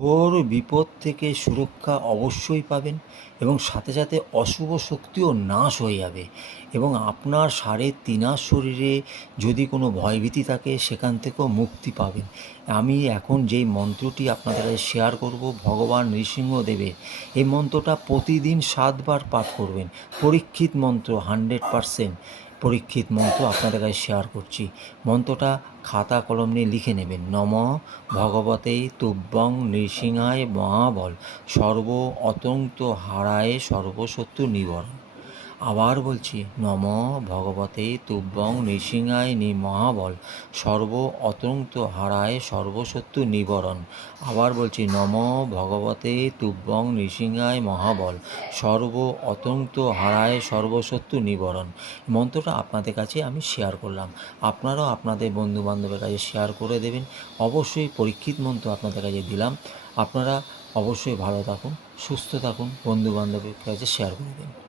ঘোর বিপদ থেকে সুরক্ষা অবশ্যই পাবেন এবং সাথে সাথে অশুভ শক্তিও নাশ হয়ে যাবে এবং আপনার সাড়ে তিনার শরীরে যদি কোনো ভয়ভীতি থাকে, সেখান থেকেও মুক্তি পাবেন। আমি এখন যেই মন্ত্রটি আপনাদের কাছে শেয়ার করব, ভগবান নৃসিংহদেবের, এই মন্ত্রটা প্রতিদিন সাতবার পাঠ করবেন। পরীক্ষিত মন্ত্র হান্ড্রেড পারসেন্ট পরীক্ষিত মন্ত্র আপনাদের কাছে শেয়ার করছি। মন্ত্রটা খাতা কলম নিয়ে লিখে নেবেন। নম ভগবতে তুব্বং নৃসিংহায় মহাবল। সর্ব অতন্ত হারায় সর্বশত্রু নিবরণ। আবার বলছি, নম ভগবতে তুব্বং নৃসিংহায় নি মহাবল সর্ব অতন্ত হারায় সর্বশত্রু নিবরণ। আবার বলছি, নম ভগবতে তুব্বং নৃসিংহায় মহাবল, সর্ব অতন্ত হারায় সর্বশত্রু নিবরণ। মন্ত্রটা আপনাদের কাছে আমি শেয়ার করলাম। আপনারাও আপনাদের বন্ধু বান্ধবের কাছে শেয়ার করে দেবেন। অবশ্যই পরীক্ষিত মন্ত্র আপনাদের কাছে দিলাম। আপনারা অবশ্যই ভালো থাকুন, সুস্থ থাকুন বন্ধু বান্ধবের কাছে শেয়ার করে দিন।